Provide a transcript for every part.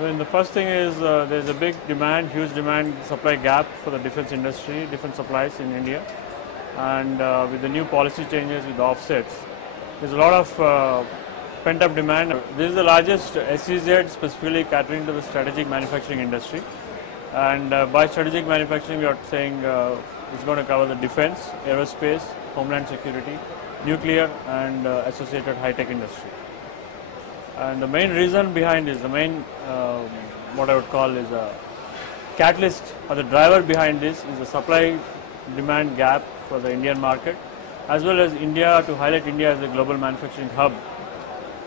I mean, the first thing is there's a big demand, huge demand, supply gap for the defense industry, defense supplies in India. And with the new policy changes, with the offsets, there's a lot of pent-up demand. This is the largest SEZ specifically catering to the strategic manufacturing industry. And by strategic manufacturing, we are saying it's going to cover the defense, aerospace, homeland security, nuclear, and associated high-tech industry. And the main reason behind this, the main what I would call is a catalyst or the driver behind this is the supply-demand gap for the Indian market, as well as India, to highlight India as a global manufacturing hub.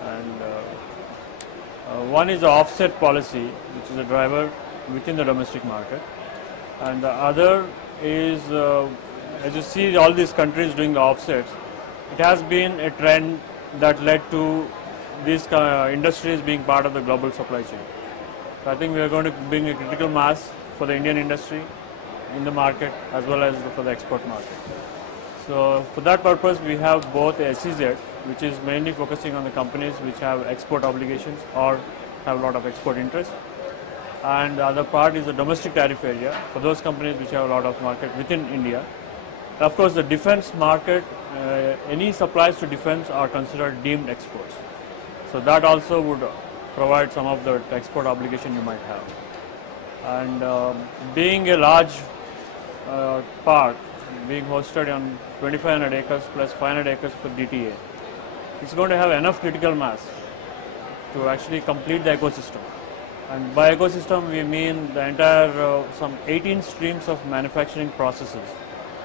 And one is the offset policy, which is a driver within the domestic market, and the other is, as you see all these countries doing the offsets, it has been a trend that led to these industries being part of the global supply chain. So I think we are going to bring a critical mass for the Indian industry in the market as well as for the export market. So for that purpose, we have both a SEZ, which is mainly focusing on the companies which have export obligations or have a lot of export interest, and the other part is the domestic tariff area for those companies which have a lot of market within India. Of course, the defense market, any supplies to defense are considered deemed exports. So that also would provide some of the export obligation you might have. And being a large park, being hosted on 2,500 acres plus 500 acres per DTA, it's going to have enough critical mass to actually complete the ecosystem. And by ecosystem, we mean the entire some 18 streams of manufacturing processes,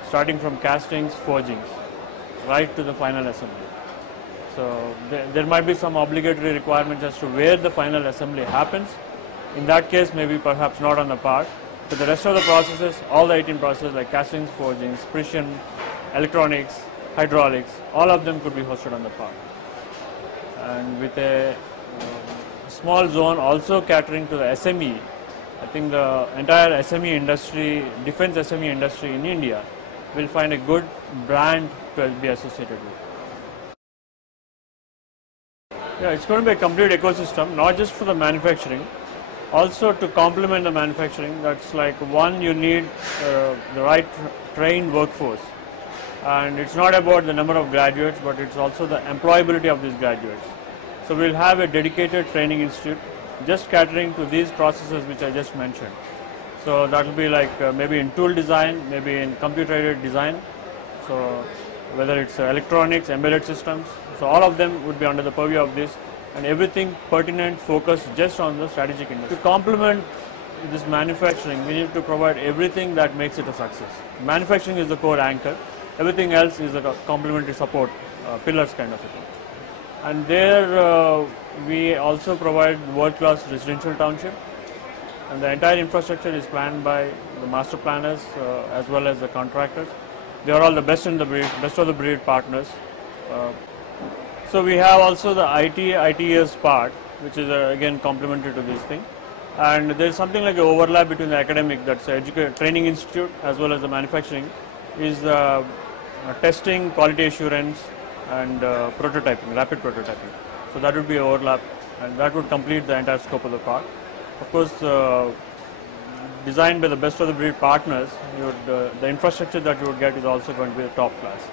starting from castings, forgings, right to the final assembly. So there might be some obligatory requirements as to where the final assembly happens. In that case, maybe perhaps not on the part. But the rest of the processes, all the 18 processes like castings, forgings, precision, electronics, hydraulics, all of them could be hosted on the part. And with a small zone also catering to the SME, I think the entire SME industry, defense SME industry in India will find a good brand to be associated with. Yeah, it's going to be a complete ecosystem, not just for the manufacturing, also to complement the manufacturing. That's like, one, you need the right trained workforce, and it's not about the number of graduates, but it's also the employability of these graduates. So we'll have a dedicated training institute just catering to these processes which I just mentioned. So that will be like maybe in tool design, maybe in computer-aided design. So whether it's electronics, embedded systems, so all of them would be under the purview of this, and everything pertinent focused just on the strategic industry. To complement this manufacturing, we need to provide everything that makes it a success. Manufacturing is the core anchor, everything else is a complementary support, pillars kind of a thing. And there we also provide world-class residential township, and the entire infrastructure is planned by the master planners as well as the contractors. They are all the best in the breed, best of the breed partners. So we have also the ITES part, which is again complementary to this thing. And there is something like an overlap between the academic, that's the training institute, as well as the manufacturing, is testing, quality assurance, and prototyping, rapid prototyping. So that would be an overlap, and that would complete the entire scope of the park. Of course, designed by the best of the breed partners, the infrastructure that you would get is also going to be the top class.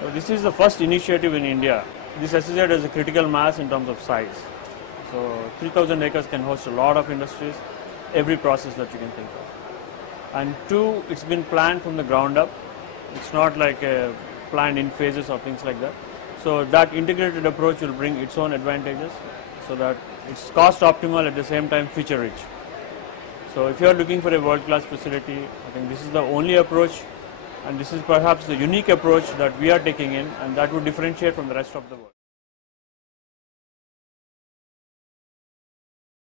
So this is the first initiative in India. This SEZ has a critical mass in terms of size. So 3,000 acres can host a lot of industries, every process that you can think of. And two, it's been planned from the ground up. It's not like planned in phases or things like that. So that integrated approach will bring its own advantages, so that it's cost optimal at the same time feature rich. So if you are looking for a world-class facility, I think this is the only approach, and this is perhaps the unique approach that we are taking in, and that would differentiate from the rest of the world.